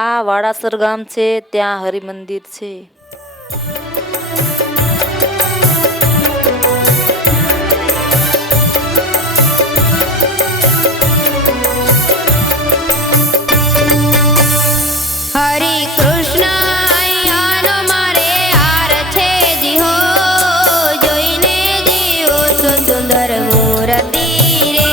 આ વાડાસર ગામ છે, ત્યાં હરિમંદિર છે. હરે કૃષ્ણ અહીંયાનો મારે હાર છે જીહો, જોઈને જીવો તો સુંદર મૂર્તિ રે.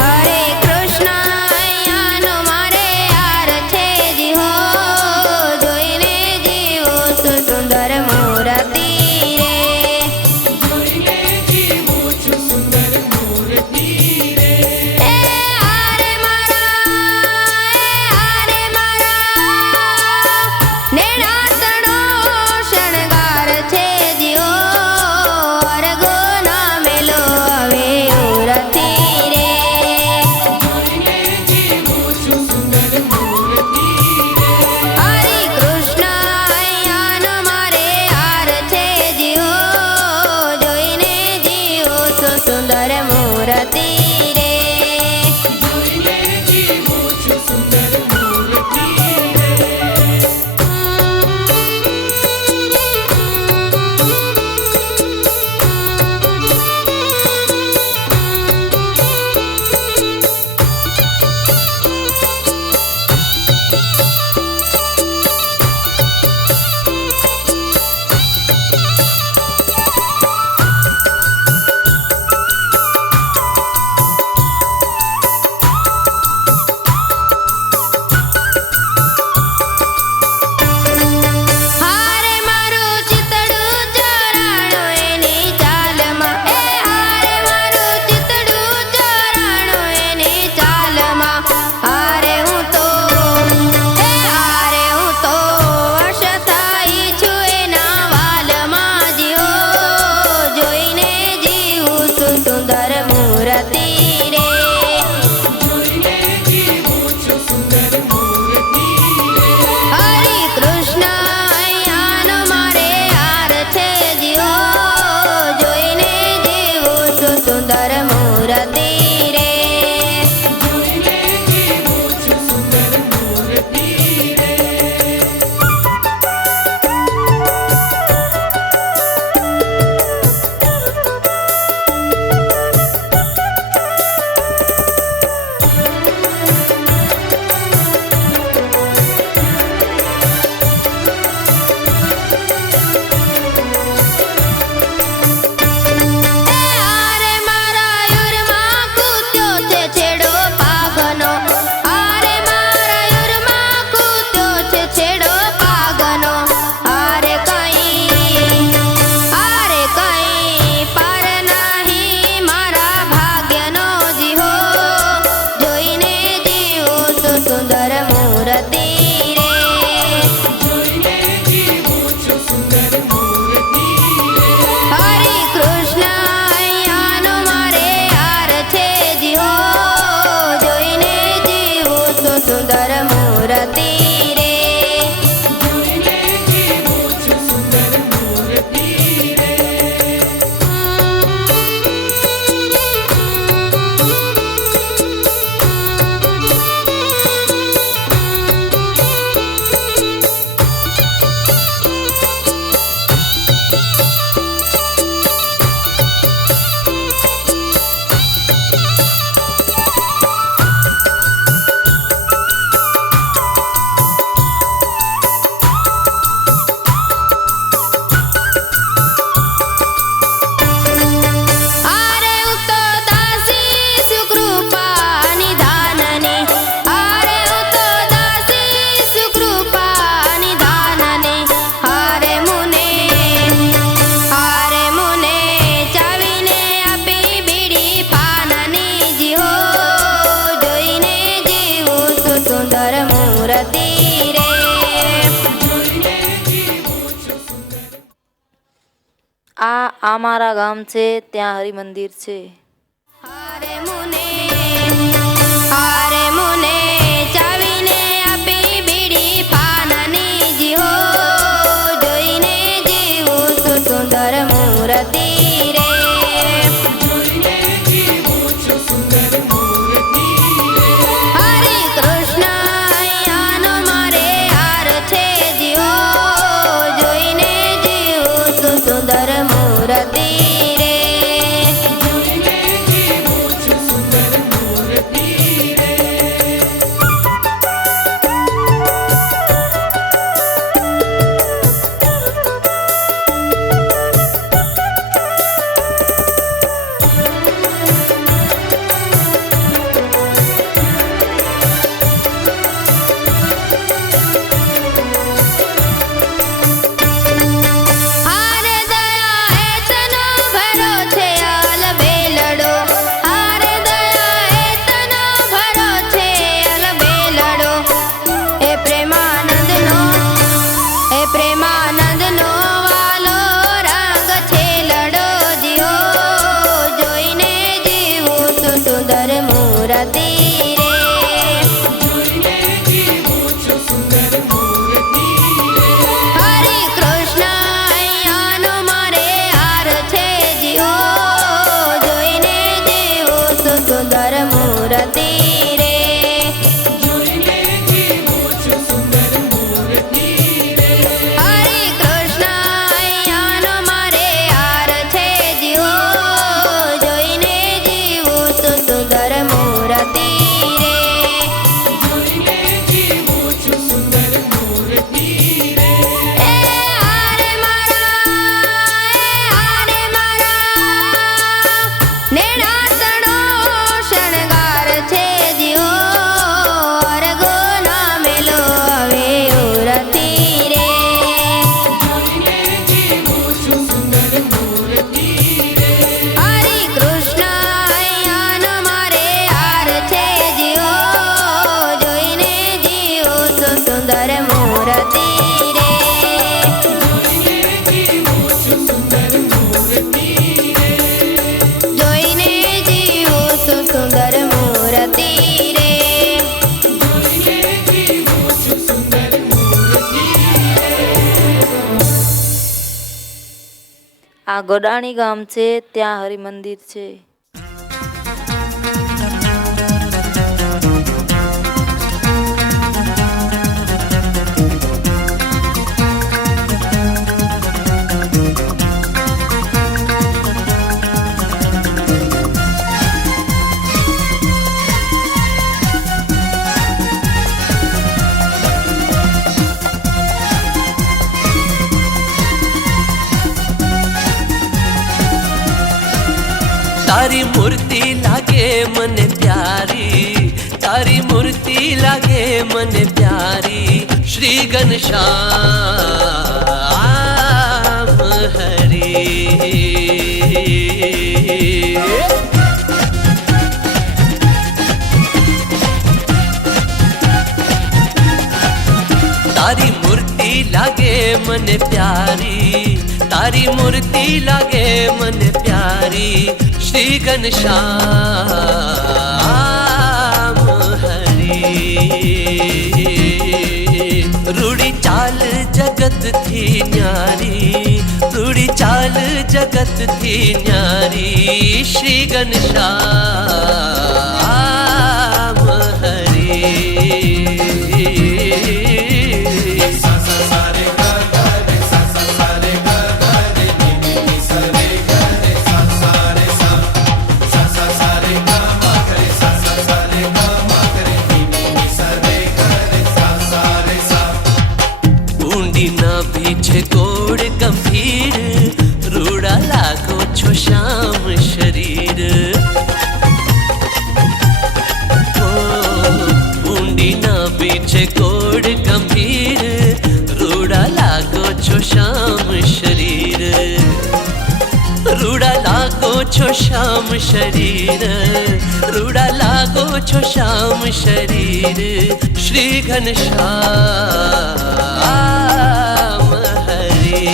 હરે કૃષ્ણ અહીંયાનો મારે હાર છે જીહો, જોઈને જીવો તો સુંદર મૂર્તિ રે. સુંદર મૂર્તિ રે. સુંદર મૂર્તિ રે. આ અમારા ગામ છે, ત્યાં હરિમંદિર છે. હારે મુને ચાવીને આપી બીડી પાનાની જીહો, જોઈને જીવું સુંદર મૂર્તિ રે. સુંદર મૂર્તિ રે. હરે કૃષ્ણ અહીંયાનો મારે હાર છે જીવો, જોઈને જીવું છું સુંદર મૂર્તિ રે. એ હારે મારા નેણાસણો શણગાર છે જીવો, અરગો ના મેલો હવે ઉરતી રે. હરે કૃષ્ણ અહીંયાનો મારે હાર છે જીવો, જોઈને જીવું છું સુંદર મૂર્તિ રે. જોઈને જીવું છું સુંદર મૂર્તિ રે. આ ગોડાણી ગામ છે, ત્યાં હરિમંદિર છે. તારી મૂર્તિ લાગે મને પ્યારી, તારી મૂર્તિ લાગે મને પ્યારી. શ્રી ઘનશ્યામ હરી. તારી મૂર્તિ લાગે મને પ્યારી, તારી મૂર્તિ લાગે મને પ્યારી. શ્રી ઘનશ્યામ હરી. રૂડી ચાલ જગત થી ન્યારી, રૂડી ચાલ જગત થી ન્યારી. શ્રી ઘનશ્યામ હરી. पीछे कोड गंभीर, रूड़ा लागो छो श्याम शरीर. ऊंडी ना पीछे कोड गंभीर, रूड़ा लागो छो श्याम शरीर. रूड़ा लागो छो श्याम शरीर, रूड़ा लागो छो श्याम शरीर. श्री घनश्याम हरी.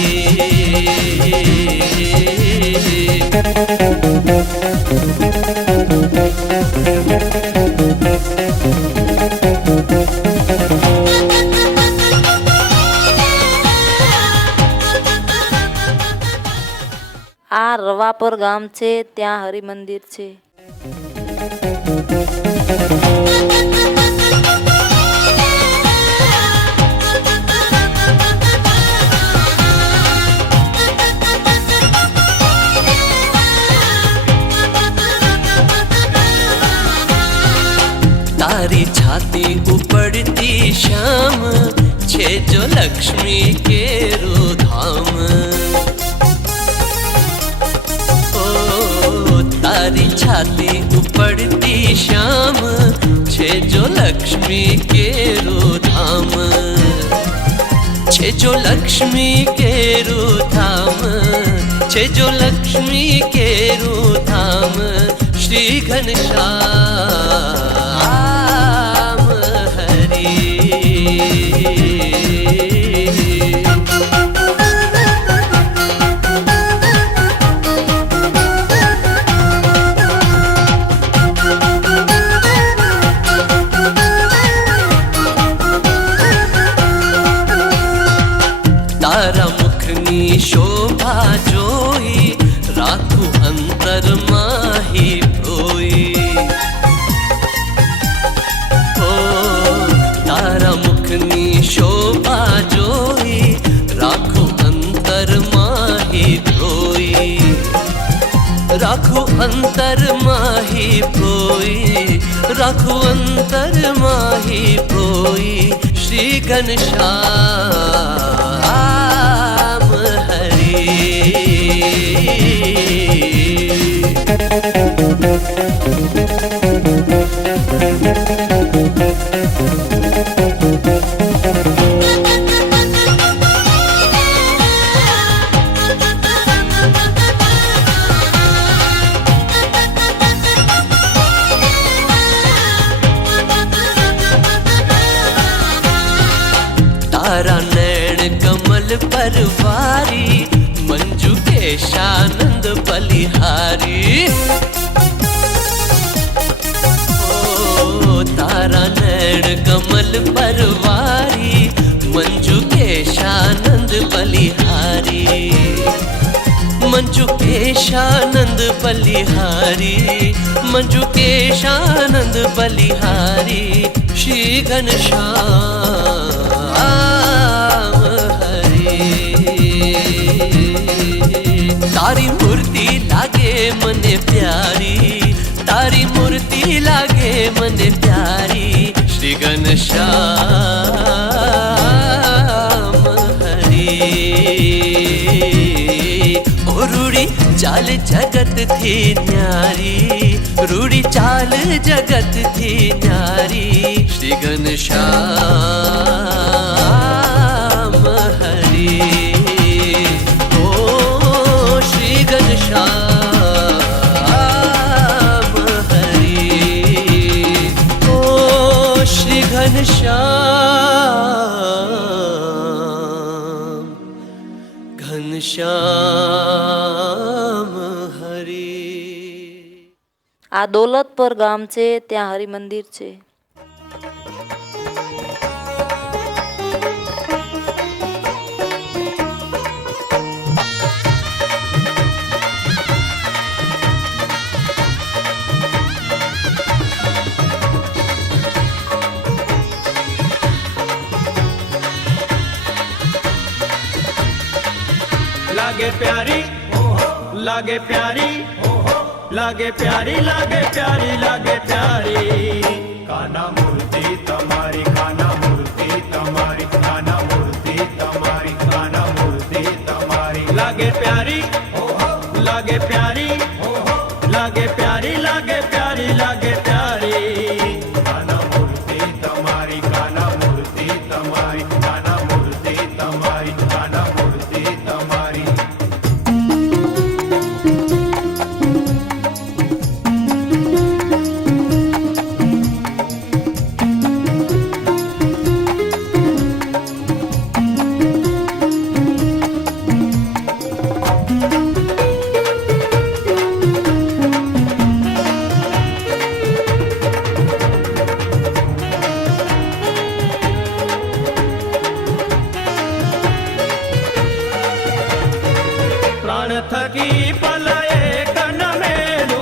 આ રવાપર ગામ છે, ત્યાં હરિમંદિર છે. तारी छाती उपड़ती श्याम, छे जो लक्ष्मी के धाम. ओ तारी छाती उपड़ती श्याम, छे जो लक्ष्मी के धाम. छे जो लक्ष्मी के धाम, छे जो लक्ष्मी के धाम. श्री घनश्याम हरी. તારા મુખની શોભા જોઈ રાખું અંતરમાં ही प्रोई. राखू अंतर माही प्रोई, राखू अंतर माही प्रोई, श्री घनश्याम हरि। तारा नैण कमल परवारी, मंजू केशानंद बलिहारी। ओ तारा नैण कमल परवारी, मंजू केशानंद बलिहारी, मंजू केशानंद बलिहारी, मंजू केशानंद बलिहारी, श्री घनश्याम हरि। तारी मूर्ति लागे मने प्यारी, तारी मूर्ति लागे मने प्यारी, श्री घनश्याम हरि। ओ रूड़ी चाल जगत थी न्यारी, रूड़ी चाल जगत थी न्यारी, श्री घनश्याम हरि। ओ श्री घनश्याम हरि, ओ श्री घनश्याम, घनश्याम हरि। આ દોલતપર ગામ છે, ત્યાં હરિ મંદિર છે. लागे प्यारी, लागे प्यारी, लागे प्यारी, लागे प्यारी, लागे प्यारी, काना मूर्ति तमारी, काना मूर्ति तमारी, काना मूर्ति तमारी, काना मूर्ति तमारी। लागे प्यारी, लागे प्यारी, लागे प्यारी, लागे प्यारी, लागे प्यारी, काना मूर्ति तमारी, काना मूर्ति तमारी, काना मूर्ति तमारी, काना मूर्ति तमारी। प्राण थकी पलये कन मेलू,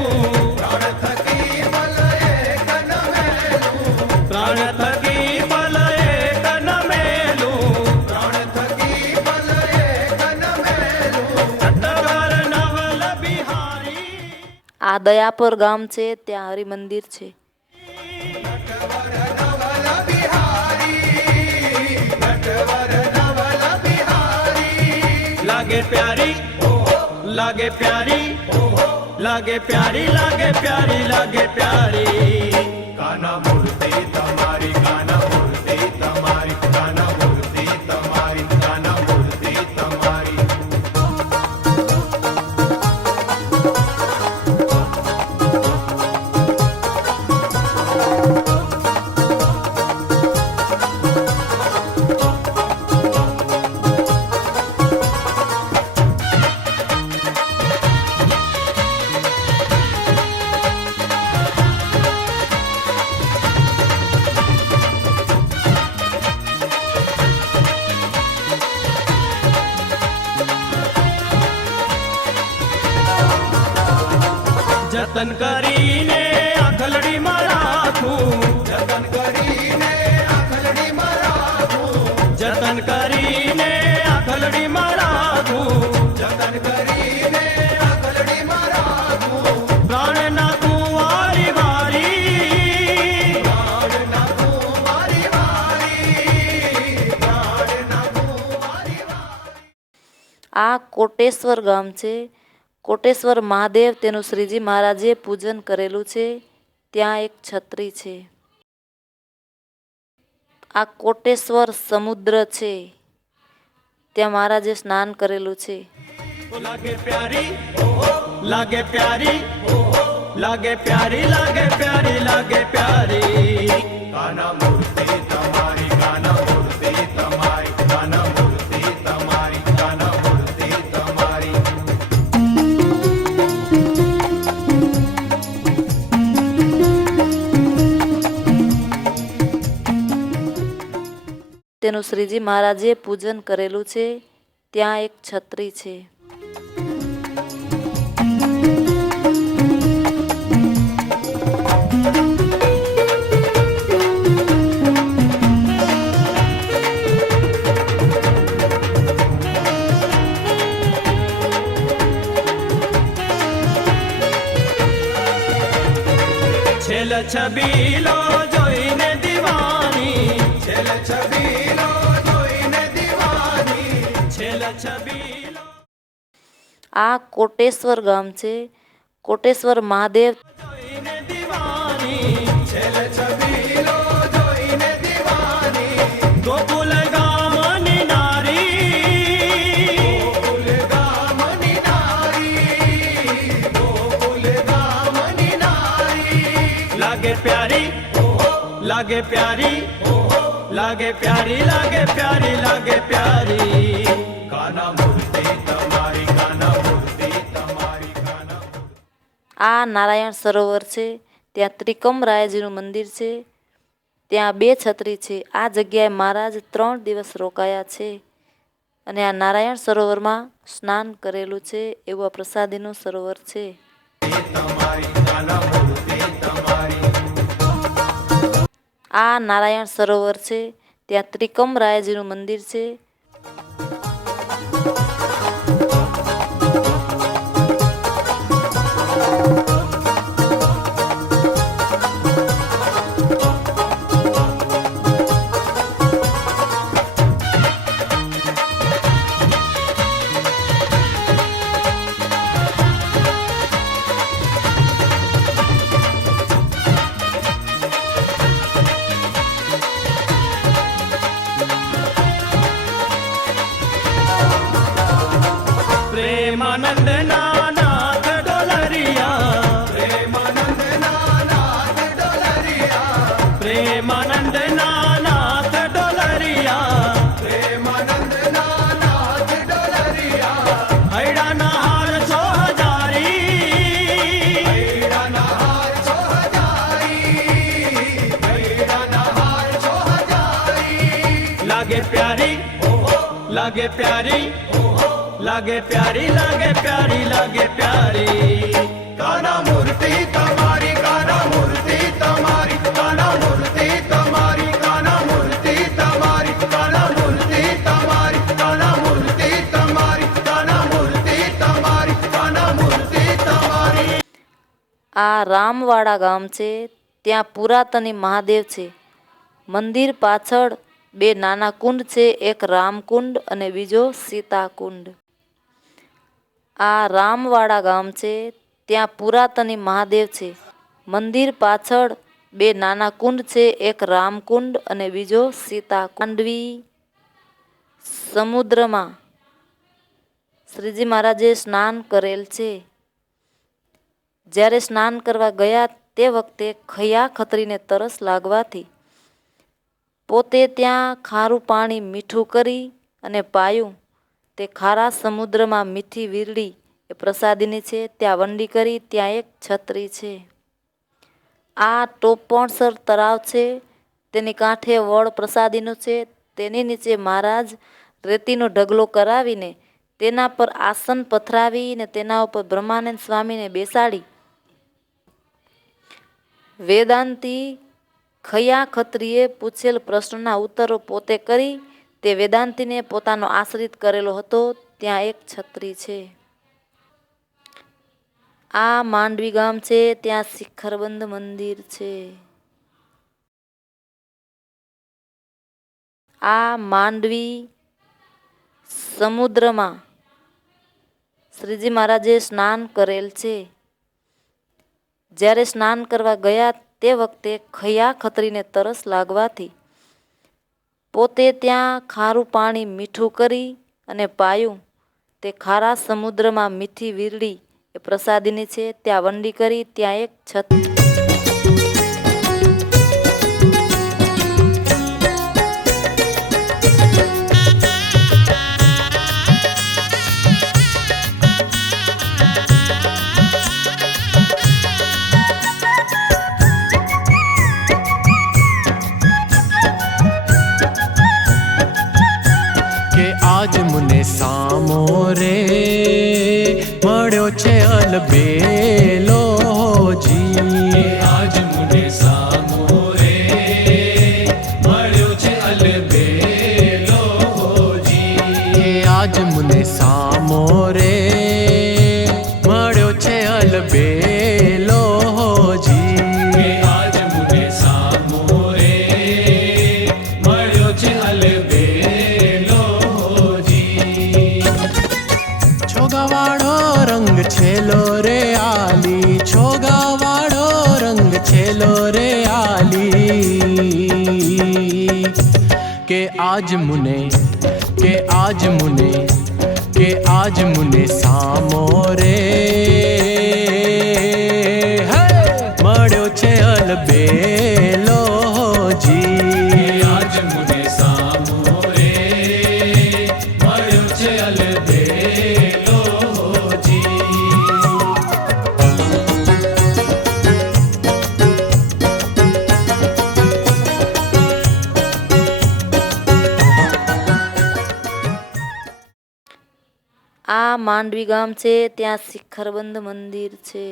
प्राण थकी पलये कन मेलू, प्राण थकी पलये कन मेलू, प्राण थकी पलये कन मेलू, चट्टवर नवल बिहारी। આ દયાપર ગામ છે, ત્યાં હરિ મંદિર છે. नटवर नवल बिहारी, नटवर नवल बिहारी। लागे प्यारी, लागे प्यारी, लागे प्यारी, लागे प्यारी, लागे प्यारी, काना मूर्ति तमारी, काना मूर्ति तमारी, काना मूर्ति तमारी, काना मूर्ति तमारी। આ કોટેશ્વર ગામ છે. કોટેશ્વર મહાદેવ તેનું શ્રીજી મહારાજે પૂજન કરેલું છે. ત્યાં એક છત્રી છે. આ કોટેશ્વર સમુદ્ર છે. ત્યાં મહારાજે સ્નાન કરેલું છે. લાગે પ્યારી લાગે પ્યારી લાગે પ્યારી લાગે પ્યારી લાગે પ્યારી કાના મૂર્તિ તમારી કાના મૂર્તિ તમારી કાના મૂર્તિ તમારી કાના મૂર્તિ તમારી તેનું શ્રીજી મહારાજે પૂજન કરેલું છે. ત્યાં એક છત્રી છે. છેલ છબીલો જોઈને દીવાની છેલ છબીલો જોઈને દીવાની છેલ છબીલો આ કોટેશ્વર ગામ છે. કોટેશ્વર મહાદેવ જોઈને દીવાની છેલ છબીલો જોઈને દીવાની ગોકુલ ગામની નારી ગોકુલ ગામની નારી ગોકુલ ગામની નારી લાગે પ્યારી લાગે પ્યારી લાગે પ્યારી લાગે પ્યારી લાગે પ્યારી કાના મૂર્તિ તમારી કાના મૂર્તિ તમારી કાના આ નારાયણ સરોવર છે. ત્યાં ત્રિકમરાયજીનું મંદિર છે. ત્યાં 2 છત્રી છે. આ જગ્યાએ મહારાજ 3 દિવસ રોકાયા છે અને આ નારાયણ સરોવરમાં સ્નાન કરેલું છે. એવું આ પ્રસાદીનું સરોવર છે. આ નારાયણ સરોવર છે. ત્યાં ત્રિકમરાયજીનું મંદિર છે. પ્રેમાનંદ નાથ ડોલરિયા પ્રેમાનંદ નાથ ડોલરિયા પ્રેમાનંદ નાથ ડોલરિયા પ્રેમાનંદ નાથ ડોલરિયા હૈડાના હાર 6000 હૈડાના હાર 6000 હૈડાના હાર 6000 લાગે પ્યારી લાગે પ્યારી લાગે પ્યારી લાગે પ્યારી લાગે પ્યારી કાના મૂર્તિ તમારી કાના મૂર્તિ તમારી કાના મૂર્તિ તમારી કાના મૂર્તિ તમારી કાના મૂર્તિ તમારી કાના મૂર્તિ તમારી કાના મૂર્તિ તમારી કાના મૂર્તિ તમારી આ રામવાડા ગામ છે. ત્યાં પુરાતની મહાદેવ છે. મંદિર પાછળ 2 નાના કુંડ છે. એક રામકુંડ અને બીજો સીતાકુંડ. આ રામવાડા ગામ છે. ત્યાં પુરાતની મહાદેવ છે. મંદિર પાછળ 2 નાના કુંડ છે. એક રામકુંડ અને બીજો સીતાકુંડ. માંડવી સમુદ્રમાં શ્રીજી મહારાજે સ્નાન કરેલ છે. જ્યારે સ્નાન કરવા ગયા તે વખતે ખયા ખત્રીને તરસ લાગવાથી પોતે ત્યાં ખારું પાણી મીઠું કરી અને પાયું. તે ખારા સમુદ્રમાં મીઠી વીરડી એ પ્રસાદીની છે. ત્યાં વંડી કરી. ત્યાં એક છત્રી છે. આ ટોપણસર તળાવ છે. તેની કાંઠે વડ પ્રસાદીનું છે. તેની નીચે મહારાજ રેતીનો ઢગલો કરાવીને તેના પર આસન પથરાવીને તેના ઉપર બ્રહ્માનંદ સ્વામીને બેસાડી વેદાંતી ખયા ખત્રીએ પૂછેલ પ્રશ્નના ઉત્તરો પોતે કરી તે વેદાંતીને પોતાનો આશ્રિત કરેલો હતો. ત્યાં એક છત્રી છે. આ માંડવી ગામ છે. ત્યાં શિખરબંધ મંદિર છે. આ માંડવી સમુદ્રમાં શ્રીજી મહારાજે સ્નાન કરેલ છે. જ્યારે સ્નાન કરવા ગયા તે વખતે ખૈયા ખતરીને તરસ લાગવાથી પોતે ત્યાં ખારું પાણી મીઠું કરી અને પાયું. તે ખારા સમુદ્રમાં મીઠી વીરડી એ પ્રસાદીની છે. ત્યાં વંડી કરી ત્યાં એક છત આજ મુને સામો રે મળ્યો છે અલબેલો જી. આજ મુને સામો રે મળ્યો છે અલબેલો જી. આજ મુને સામો રે મળ્યો છે અલબેલો જી. આજ મુને સામો રે મળ્યો છે અલબેલો જી. છોગાવાળો રંગ છેલો રે આલી, છોગાવાળો રંગ છેલો રે આલી. કે આજ મુને કે આજ મુને કે આજ મુને સામો રે હે મળ્યો છે અલબેલો જી. આજ મુને સામો રે મળ્યો છે અલબેલો જી. આ માંડવી ગામ છે. ત્યાં શિખરબંધ મંદિર છે.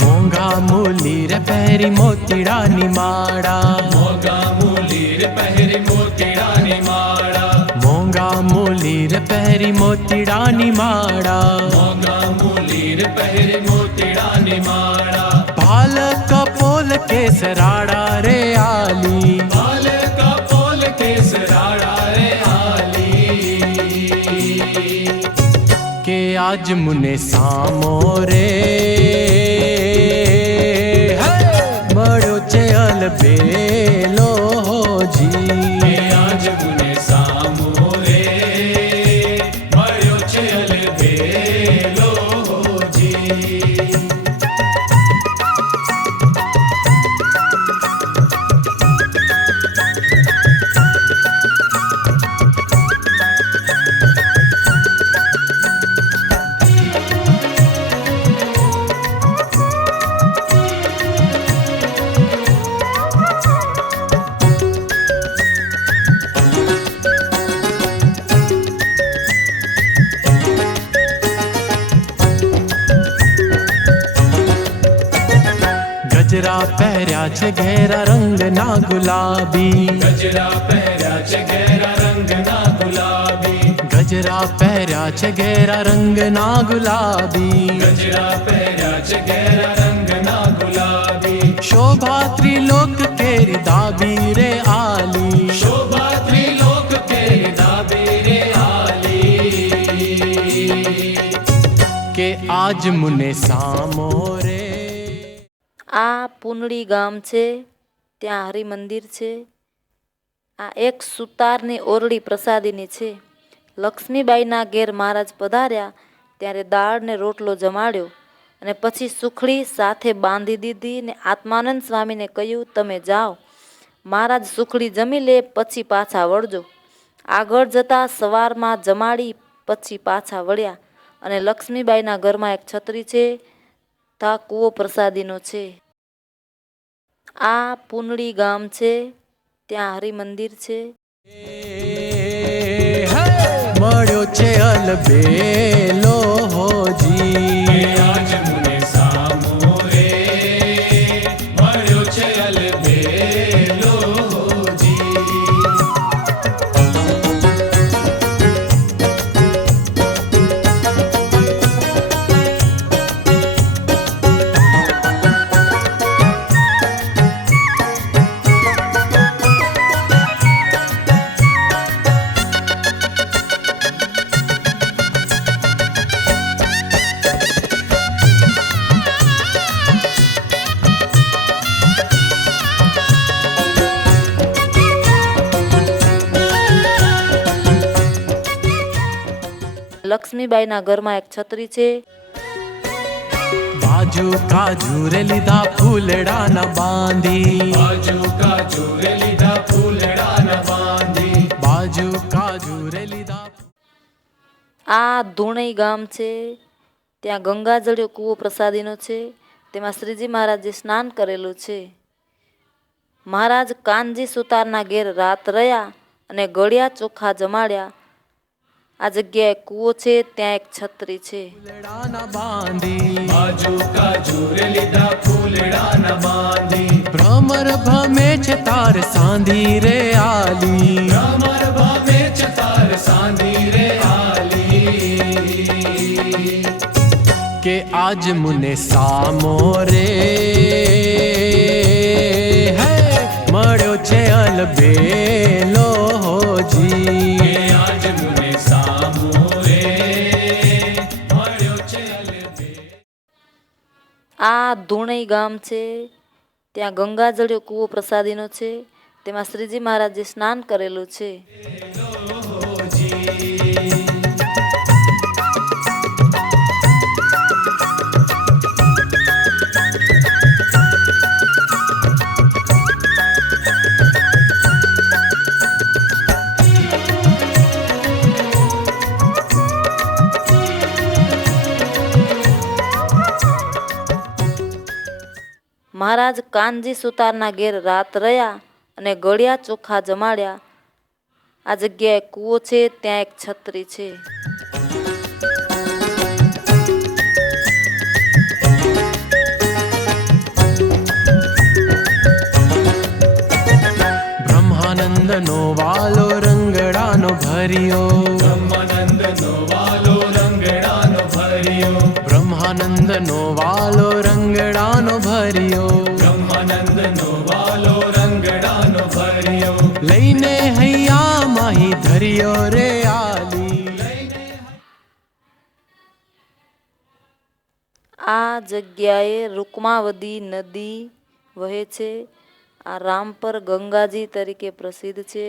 મોંઘા મૂલી રે પહેરી મોતીડાની માળા, મોગા મૂલી રે પહેરી મોતીડાની માળા. મોંઘા મૂલી રે પહેરી મોતીડાની માળા. મોગા મૂલી રે પહેરી મોતીડાની માળા. પાલ કપોલ કેસરાડા રે આલી. બાલ કપોલ કેસરાળા રે આલી. કે આજ મુને સામો રે હે મળ્યો છે અલબેલો જી. આજ મુને સામો રે મળ્યો છે અલબેલો જી. ગજરા પહેર્યા છે ઘેરા રંગના ગુલાબી. ગજરા પહેર્યા છે ઘેરા રંગના ગુલાબી. ગજરા પહેર્યા છે ઘેરા રંગના ગુલાબી. ગજરા પહેર્યા છે ઘેરા રંગના ગુલાબી. શોભા ત્રિલોક કેરી દાબી રે આલી. શોભા ત્રિલોક કેરી દાબી રે આલી. કે આજ મુને સામો રે. આ પુનડી ગામ છે. ત્યાં હરિમંદિર છે. આ એક સુતારની ઓરડી પ્રસાદીની છે. લક્ષ્મીબાઈના ઘેર મહારાજ પધાર્યા ત્યારે દાળ ને રોટલો જમાડ્યો અને પછી સુખડી સાથે બાંધી દીધી ને આત્માનંદ સ્વામીને કહ્યું તમે જાઓ, મહારાજ સુખડી જમી લે પછી પાછા વળજો. આગળ જતાં સવારમાં જમાડી પછી પાછા વળ્યા અને લક્ષ્મીબાઈના ઘરમાં એક છત્રી છે. તા કૂવો પ્રસાદીનો છે. આ પુનડી ગામ છે. ત્યાં હરિમંદિર છે. મળ્યો છે અલબેલો જી. આજ મુને સામો રે લક્ષ્મીબાઈના ઘરમાં એક છત્રી છે. બાજુ કાજુરે લીધા ફૂલડાના બાંધી, બાજુ કાજુરે લીધા ફૂલડાના બાંધી. બાજુ કાજુરે લીધા. આ ધૂણઈ ગામ છે. ત્યાં ગંગાજળિયો કૂવો પ્રસાદીનો છે. તેમાં શ્રીજી મહારાજે સ્નાન કરેલું છે. મહારાજ કાનજી સુતારના ઘેર રાત રહ્યા અને ગળ્યા ચોખા જમાડ્યા. આ જગ્યાએ કૂવો છે, ત્યાં એક છત્રી છે. ફૂલડાના બાંધી, બાજુ કાજુરે લીધા ફૂલડાના બાંધી. ભ્રમર ભમે છે તાર સાંધી રે આલી, ભ્રમર ભાવે છે તાર સાંધી રે આલી. કે આજ મુને સામો રે હે મળ્યો છે અલબેલો હોજી. કે આજ મુને સામો રે મળ્યો છે અલબે. આ ધૂણઈ ગામ છે. ત્યાં ગંગાજળિયો કૂવો પ્રસાદીનો છે. તેમાં શ્રીજી મહારાજે સ્નાન કરેલું છે. મહારાજ કાનજી સુતારના ઘેર રાત રહ્યા અને ગળ્યા ચોખા જમાડ્યા. આ જગ્યાએ કૂવો છે, ત્યાં એક છત્રી છે. બ્રહ્માનંદનો વાલો રંગડાનો ભર્યો, બ્રહ્માનંદનો વાલો રંગડાનો ભર્યો. બ્રહ્માનંદનો વાલો રંગડાનો ભર્યો. બ્રહ્માનંદનો વાલો રંગડાનો ભર્યો. લઈને હૈયા માહી ધર્યો રે આલી. આ જગ્યાએ રૂકમાવદી નદી વહે છે. આ રામપર ગંગાજી તરીકે પ્રસિદ્ધ છે.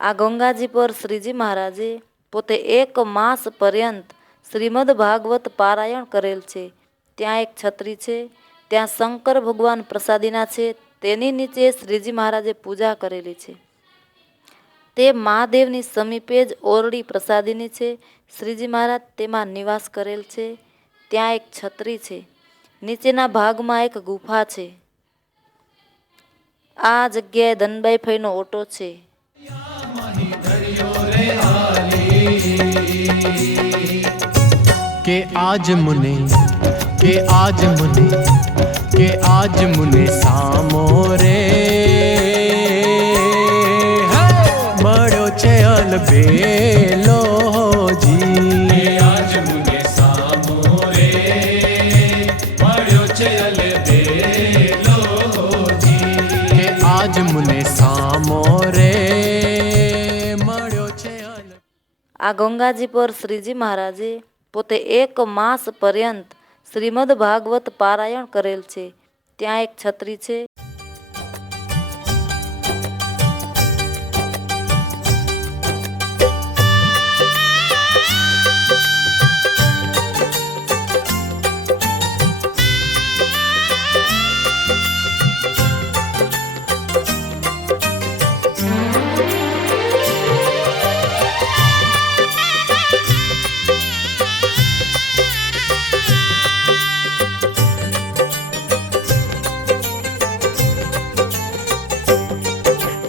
આ ગંગાજી પર શ્રીજી મહારાજે પોતે 1 માસ પર્યંત શ્રીમદ ભાગવત પારાયણ કરેલ છે. ત્યાં એક છત્રી છે. ત્યાં શંકર ભગવાન પ્રસાદીના છે. તેની નીચે શ્રીજી મહારાજે પૂજા કરેલી છે. તે મહાદેવની સમીપે જ ઓરડી પ્રસાદીની છે. શ્રીજી મહારાજ તેમાં નિવાસ કરેલ છે. ત્યાં એક છત્રી છે. નીચેના ભાગમાં એક ગુફા છે. આ જગ્યાએ ધનબાઈ ફઈનો ઓટો છે. કે આજ મુને, કે આજ મુને, કે આજ મુને સામો રે હે મળ્યો છે અલબેલો હોજી. કે આજ મુને સામો રે મળ્યો છે અલબેલો હોજી. કે આજ મુને સામો રે મળ્યો છે આ ગંગાજી પર શ્રીજી મહારાજે પોતે 1 માસ પર્યંત શ્રીમદ ભાગવત પારાયણ કરેલ છે. ત્યાં એક છત્રી છે.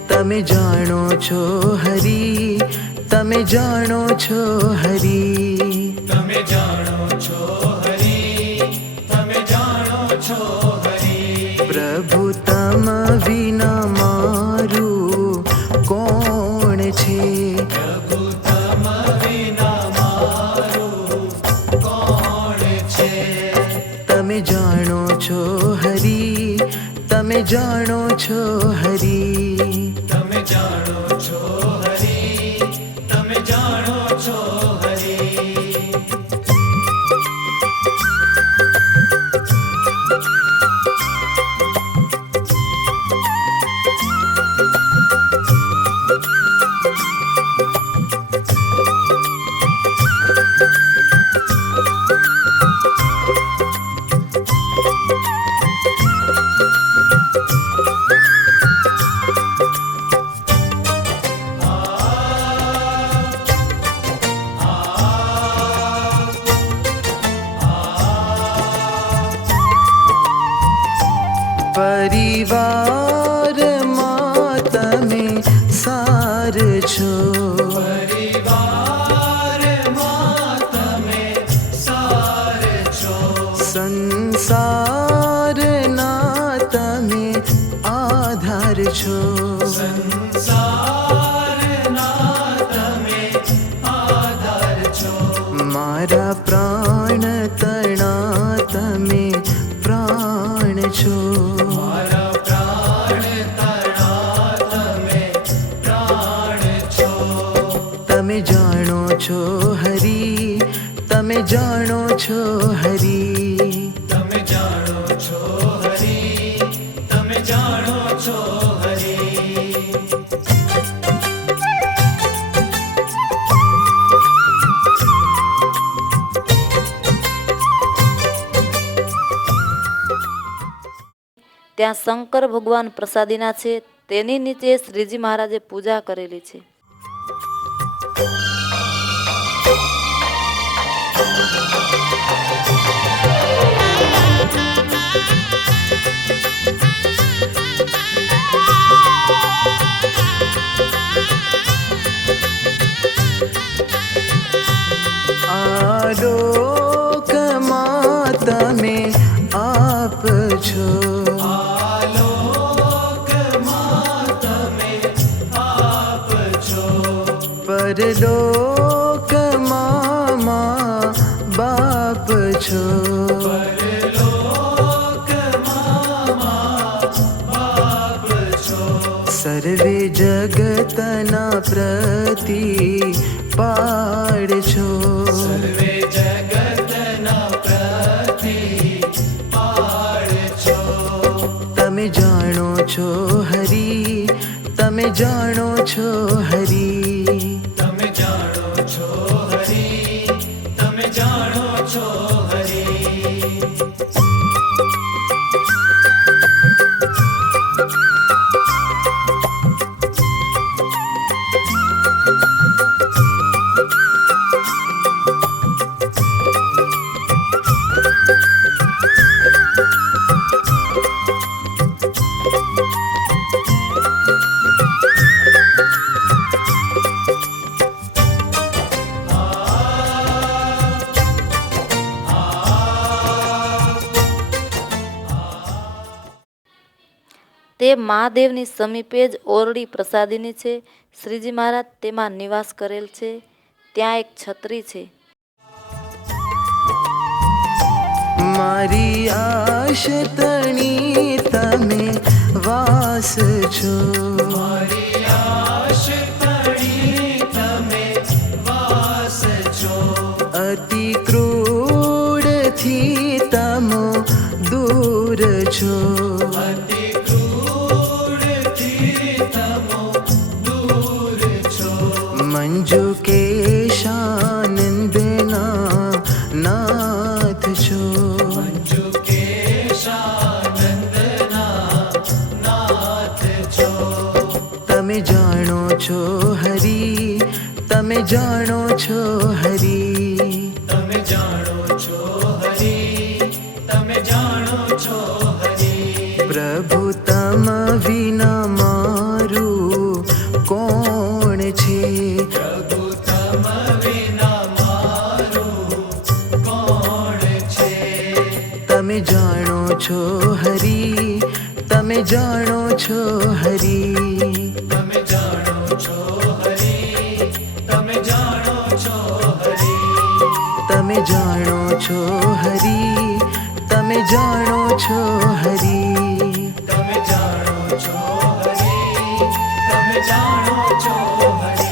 તમે જાણો છો હરી, તમે જાણો છો હરી. તમે જાણો છો હરી, તમે જાણો છો હરી. પ્રભુ તમ વિના મારું કોણ છે? પ્રભુ તમ વિના મારું કોણ છે? તમે જાણો છો હરી, તમે જાણો છો હરી. તમે જાણો છો હરી, તમે જાણો છો હરી. છો. પરિવારમાં તમે સાર છો. સંસારના તમે આધાર છો. સંસારના તમે આધાર છો. મારા પ્રાણ તણા તમે પ્રાણ છો. મારા પ્રાણ તણા તમે પ્રાણ છો. તમે જાણો છો હરી, તમે જાણો છો હરી. તમે જાણો છો હરી, તમે જાણો છો હરી. ત્યાં શંકર ભગવાન પ્રસાદીના છે, તેની નીચે શ્રીજી મહારાજે પૂજા કરેલી છે. આલોકમાં તમે આપ છો. આલોકમાં તમે આપ છો. પરલોકમાં મા બાપ છો. સર્વે જગતના પ્રતિ પાડ છો. સર્વે જગતના પ્રતિપાળ છો. તમે જાણો છો હરી, તમે જાણો છો હરી. તમે જાણો છો હરી, તમે જાણો છો હરી. તે મહાદેવની સમીપે જ ઓરડી પ્રસાદીની છે. શ્રીજી મહારાજ તેમાં નિવાસ કરેલ છે. ત્યાં એક છત્રી છે. મારી આશતણી તમે વાસ છો. મારી આશતણી તમે વાસ છો. અતિ ક્રૂરથી તમો દૂર છો. અતિ ક્રૂરથી તમો દૂર છો. મંજુ કેશાનંદના નાથ છો. મંજુ કેશાનંદના નાથ છો. તમે જાણો છો હરી, તમે જાણો છો હરી. તમે જાણો છો હરી, તમે જાણો છો હરી. પ્રભુ તમ વિના મારું કોણ છે. પ્રભુ તમ વિના મારું કોણ છે. તમે જાણો છો હરી, તમે જાણો છો હરી. તમે જાણો છો હરી, તમે જાણો છો હરી. તમે જાણો છો હરી, તમે જાણો છો હરી. તમે જાણો છો હરી, તમે જાણો છો હરી.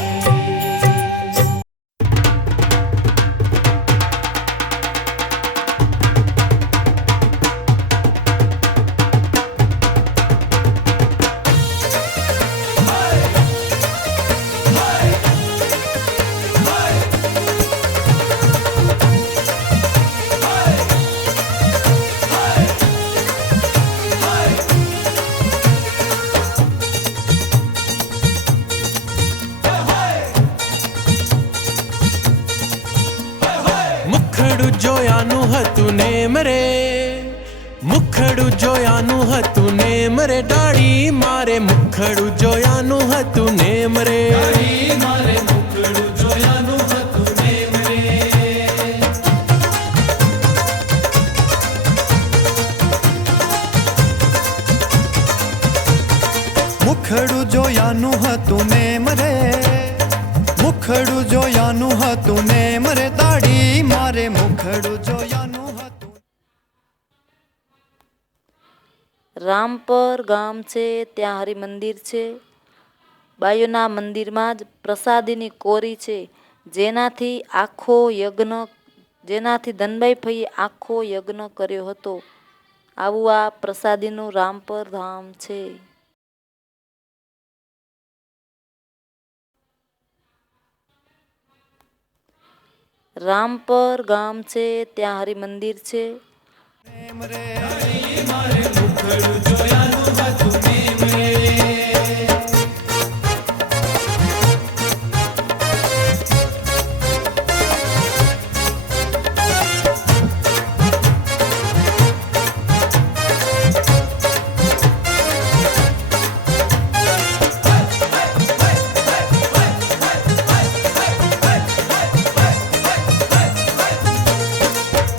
મુખડું જોયાનું હતું નેમ રે, મુખડું જોયાનું હતું નેમ રે ડાળી મારે મુખડું જોયાનું હતું નેમ રે મારે મુખડું જોયાનું હતું નેમ રે મુખડું જોયાનું હતું નેમ રે મુખડું જોયાનું હતું નેમ રે દાઢી મારે મુખડું જોયાનું હતું. રામપર ગામ છે ત્યાં હરિ મંદિર છે. બાયુના મંદિરમાં જ પ્રસાદીની કોરી છે જેનાથી ધનબાઈ ફઈએ આખો યજ્ઞ કર્યો હતો. આવું આ પ્રસાદીનું રામપર ધામ છે. રામપર ગામ છે ત્યાં હરિ મંદિર છે. મારે મુખડું જોયાનું હતું નેમ રે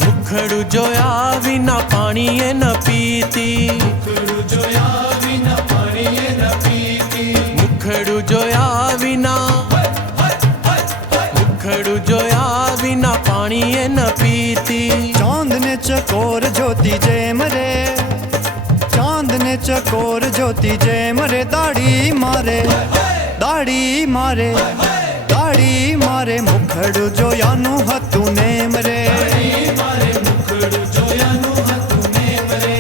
મુખડું જોયા વિના પાણીએ ન પીતી મુખડું જોયા વિના પાણીએ ન પીતી મુખડું જોયા વિના પાણીએ ન પીતી ચાંદને ચકોર જ્યોતિ જેમ રે ચાંદને ચકોર જ્યોતિ જેમ રે દાઢી મારે દાઢી મારે દાઢી મારે મુખડું જોયાનું હતું નેમ રે મારે મુખડું જોયાનું હતું નેમ રે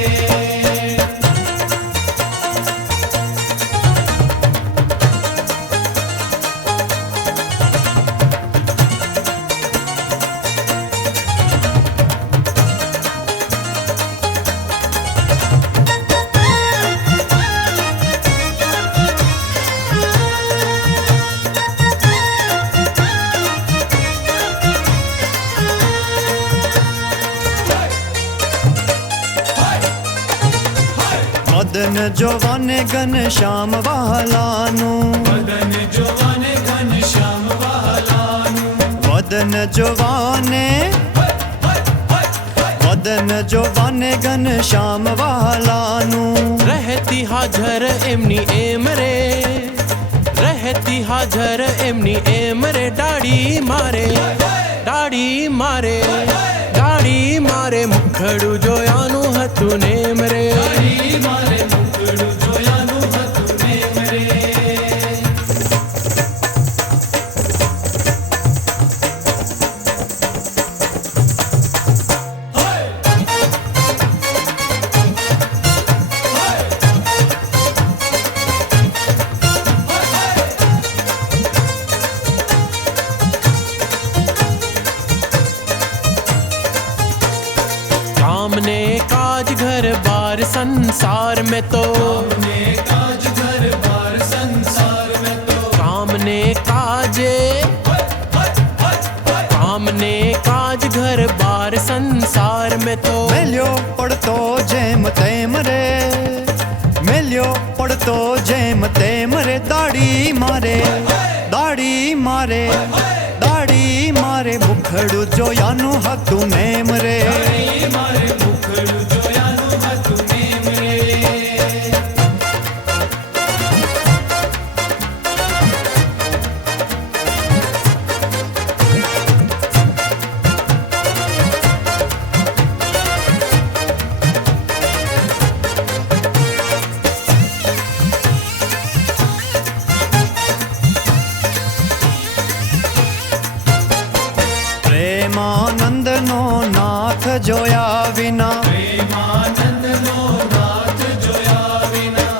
મદન જોવાને ઘન શ્યામ વહાલાનું વદન જોવાને ઘન શ્યામ વહાલાનું વદન જોવાને ઘન શ્યામ વહાલાનું રહેતી હાજર એમની એમ રે રહેતી હાજર એમની એમ રે દાઢી મારે દાઢી મારે દાઢી મારે મુખડું જોયાનું હતું નેમ રે મારે મુખડું જોયાનું હતું નેમ રે काम ने काज घर बार संसार में तो ने काज घर बार संसार में तो काम ने काज घर बार संसार में तो મેલ્યો પડતો જેમ તેમ રે મેલ્યો પડતો જેમ તેમ રે દાઢી મારે દાઢી મારે દાઢી મારે મુખડું જોયાનું હતું નેમ રે મારે મુખડું જોયાનું હતું નેમ રે પ્રેમાનંદનો નાથ જોયા વિના પ્રેમાનંદનો નાથ જોયા વિના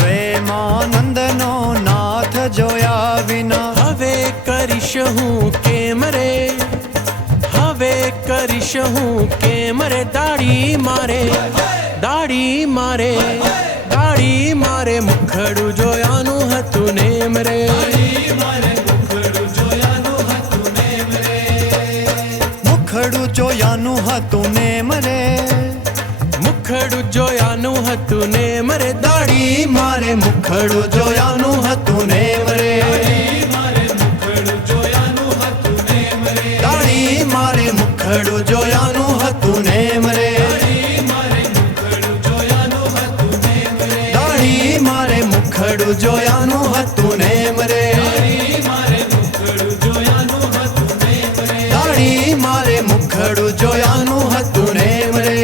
પ્રેમાનંદનો નાથ જોયા વિના હવે કરીશ હું કેમ રે હવે કરીશ હું કેમ રે દાઢી મારે દાઢી મારે દાઢી મારે મુખડું જોયાનું હતું નેમ રે મારે મુખડું જોયાનું હતું નેમ રે મુખડું જોયા જોયાનું હતું નેમ રે મુખડું જોયાનું હતું નેમ રે દાઢી મારે મુખડું જોયાનું હતું નેમ રે દાઢી મારે મુખડું જોયાનું હતું નેમ રે દાઢી મારે મુખડું જોયાનું હતું નેમ રે દાઢી મારે મુખડું જોયાનું હતું નેમ રે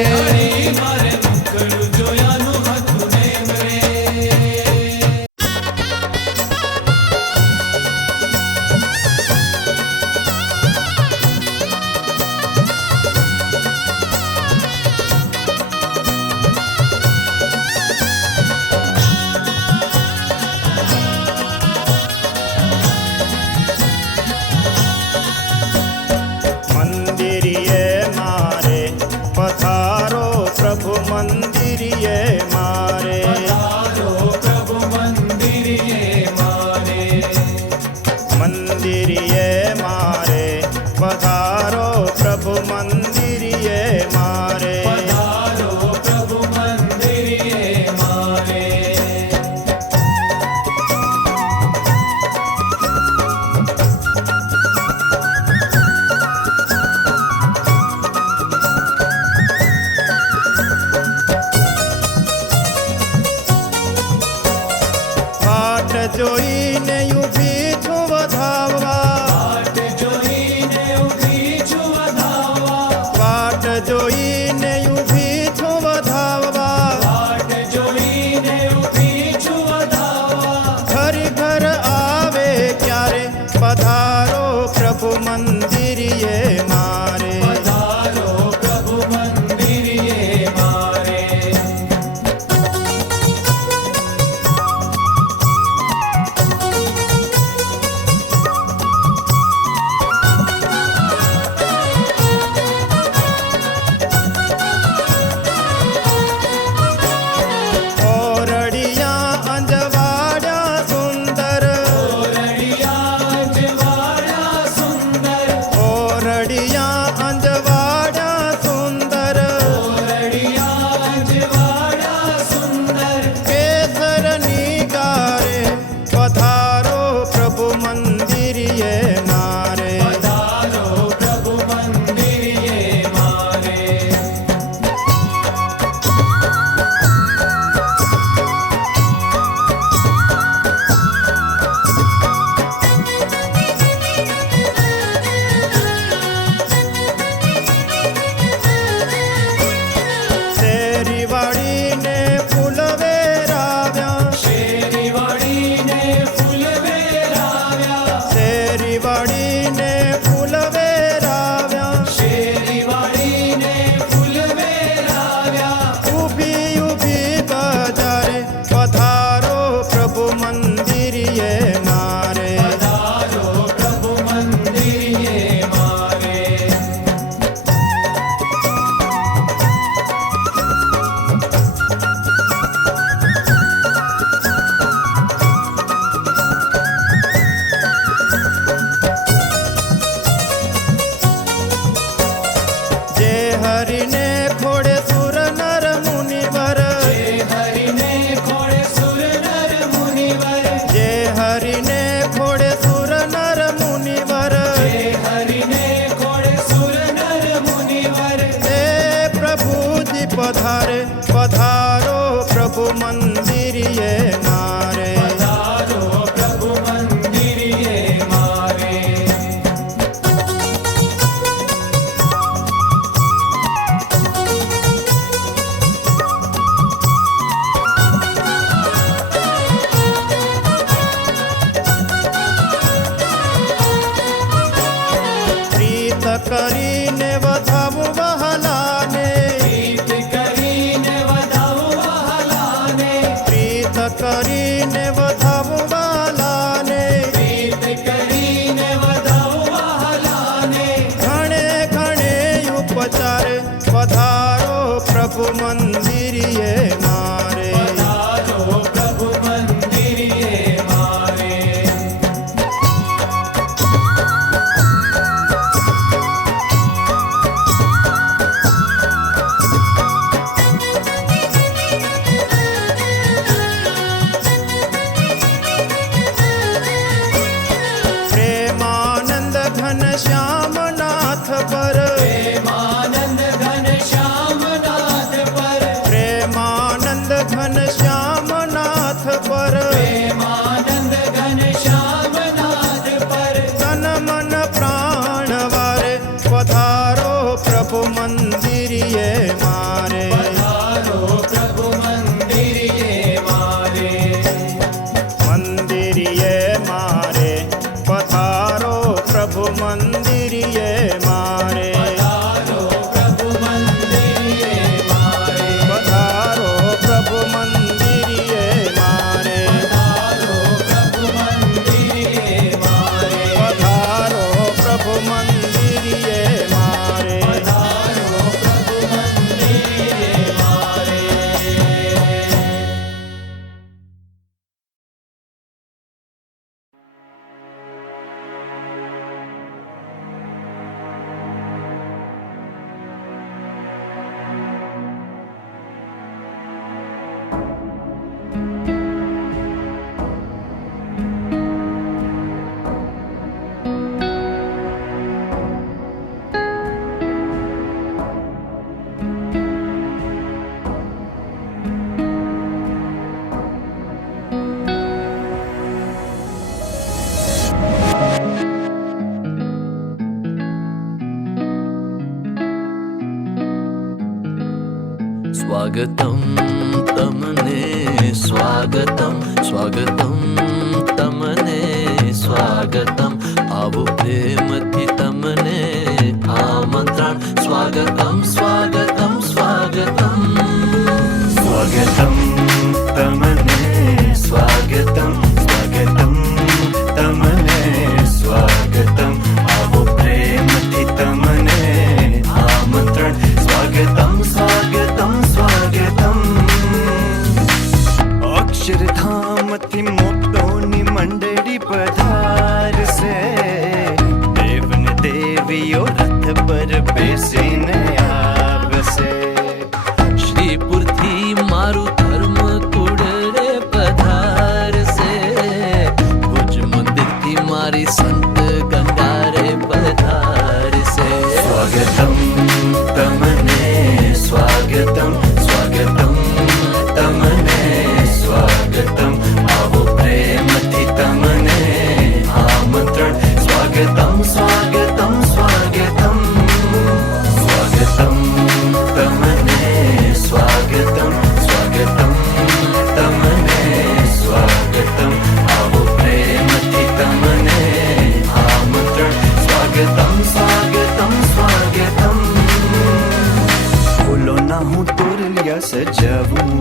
મંદિરીએ મારે પધારો પ્રભુ મંદિરીએ મારે મંદિરીએ મારે પધારો પ્રભુ મંદિરીએ મારે વાટ જોઈને ઊભી છું વધાવવા વાટ જોઈને ઊભી છું વધાવવા ઘરી ઘર આવે ક્યારે પધારો પ્રભુ મંદિરીએ મારે પ્રેમાનંદ ઘનશ્યામ નાથ પર તન મન પ્રાણ વારે પધારો પ્રભુ મંદિરિયે મારે પધારો પ્રભુ મંદિરિયે મારે મંદિરિયે મારે પધારો પ્રભુ મંદિરિયે મારે પધારો પ્રભુ મંદિરિયે મારે પધારો પ્રભુ મંદિરિયે મારે પધારો પ્રભુ મંદિરિયે મારે પધારો પ્રભુ મંદિરિયે મારે પધારો પ્રભુ મંદિરિયે મારે સ્વાગતમ તમને સ્વાગતમ સ્વાગતમ તમને સ્વાગતમ આવો પ્રેમથી તમને આમંત્રણ સ્વાગતમ સ્વાગતમ સ્વાગતમ સ્વાગતમ તમને સ્વાગતમ સ્વાગતમ તમને સ્વાગતમ આવો પ્રેમથી તમને આમંત્રણ સ્વાગતમ સ્વાગતમ સ્વાગતમ અક્ષરધામથી મોક્ષોની મંડળી પધારશે દેવ ને દેવીઓ રથ પર બેસીને આવશે શ્રીપુરથી મારું ધર્મ કુળ રે પધારશે ભુજ મંદિરથી મારી સંત ગંગા રે પધારશે સ્વાગતમ તમને સ્વાગતમ સ્વાગતમ તમને સ્વાગતમ આવો પ્રેમથી તમને આમંત્રણ સ્વાગતમ સ્વાગતમ સ્વાગતમ સ્વાગતમ તમને સ્વાગતમ સ્વાગતમ તમને સ્વાગતમ આવો પ્રેમથી તમને આમંત્રણ સ્વાગતમ સ્વાગતમ સ્વાગતમ બોલો ના હું તોરલિયા સજાવું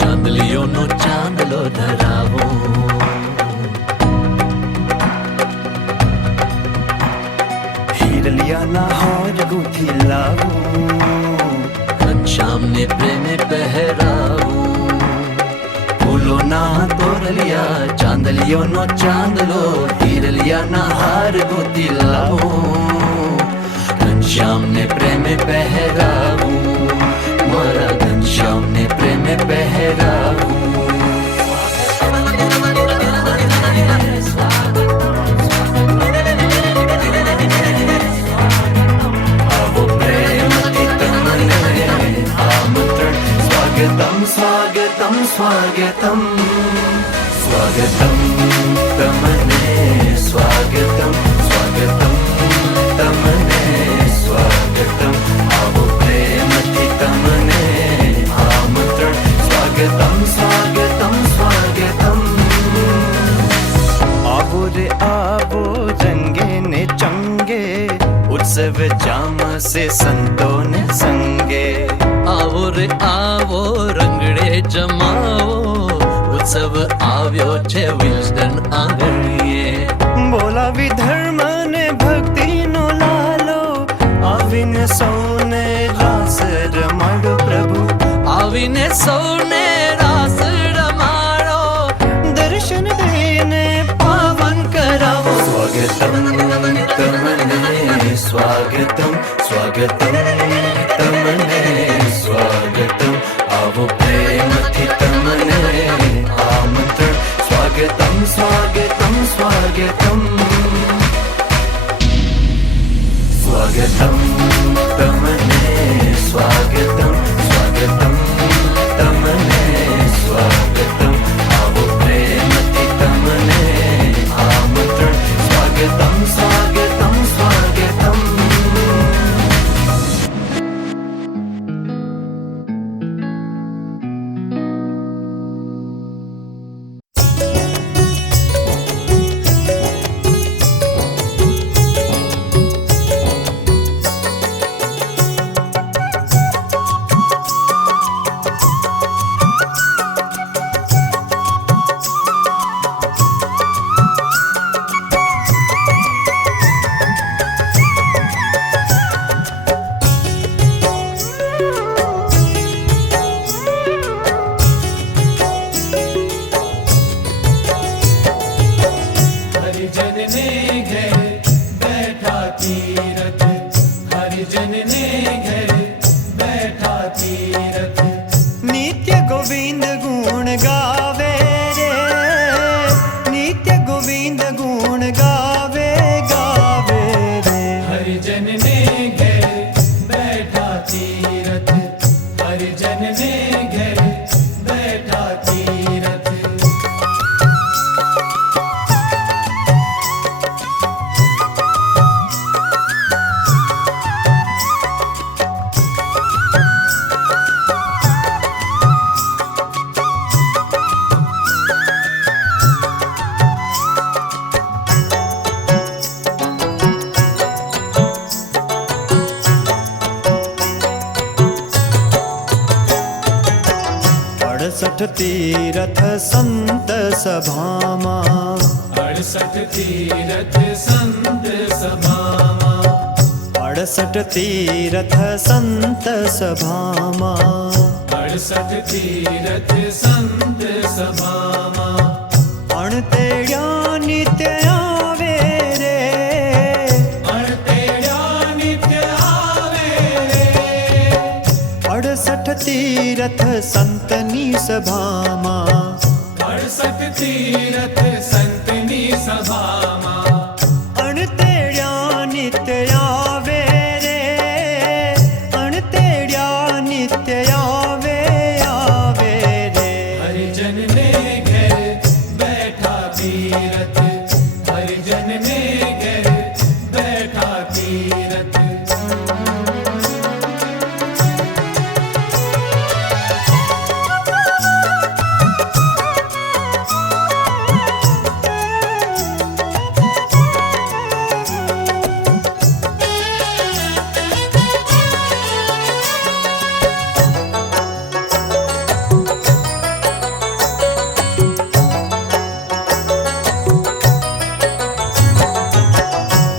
ચાંદલીઓનો ચાંદલો ધરાવો હીરલિયાના હાર ગૂંથી લાવું ઘનશ્યામને પ્રેમે પહેરાવું ફૂલોના તોરલિયા ચાંદલીઓનો ચાંદલો હીરલિયાના હાર ગોતી લાવો ઘનશ્યામને પ્રેમે પહેરાવું મારા ઘનશ્યામને પ્રેમે પહેરાવું આવો પ્રેમથી તમને આમંત્રણ સ્વાગતમ સ્વાગતમ સ્વાગતમ સ્વાગતમ તમને સ્વાગતમ સ્વાગતમ તમને સ્વાગતમ આવો પ્રેમથી તમને આમંત્રણ સ્વાગતમ સ્વાગતમ સ્વાગતમ આવો રે આવો રંગે ને ચંગે ઉત્સવ જામશે સંતો ને સંગે આવો રે આવો રંગડે જમાવો ઉત્સવ આવ્યો છે વિલ્સન આંગણીએ બોલાવી ધર્મ ને ભક્તિ નો લાલો આવીને સૌને રાસ રમાડો પ્રભુ આવીને સૌને રાસ રમાડો દર્શન દઈને પાવન કરાવો સ્વાગતમ તમને સ્વાગતમ સ્વાગતમ તમને સ્વાગતમ આવો પ્રેમથી તમને આમંત્રણ સ્વાગતમ સ્વાગતમ સ્વાગતમ સ્વાગતમ તમને સ્વાગતમ સ્વાગતમ तीरथ नित्य गोविंद गुण गावे रे, नित्य गोविंद गुण गावे गावे रे। हरिजन ने घर बैठा तीरथ, हरिजन ने घर बैठा तीरथ। अड़सठ तीरथ संत सभामा, 68 तीरथ संत सभामा, 68 तीरथ संत सभामा। 68 तीरथ संत सभामा। अणतेड्या नित्य आवे रे, अणतेड्या नित्य आवे रे। 68 तीरथ संतनी सभामा, 68 तीरथ संतनी सभामा। अणतेड्या नित्य आवे रे, अणतेड्या नित्य आवे आवे रे। हरिजन ने घर बैठा तीरथ, हरिजन ने घर बैठा तीरथ।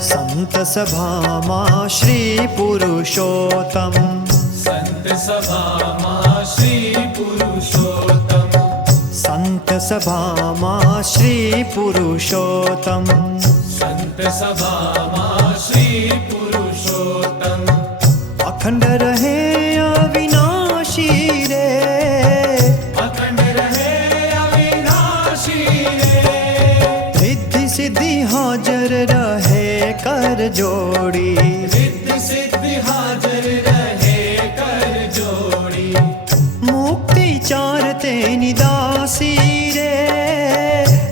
संत सभामा श्री पुरुषोत्तम, संत सभामा श्री पुरुषोत्तम, संत सभामा श्री पुरुषोत्तम। संत सभामा श्री पुरुषोत्तम। अखंड रहे अविनाशी रे, अखंड रहे अविनाशी रे। रिद्धि सिद्धि हाजर रहे कर जोड़ी, रिद्धि सिद्धि हाजर रहे कर जोड़ी। मुक्ति चारते निदासी रे,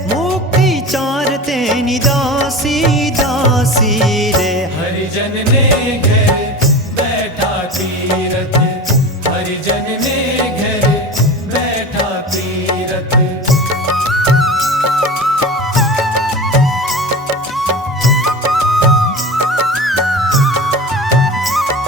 मुक्ति चारते निदासी दासी रे। हरिजन ने घर बैठा तीरथ, हरिजन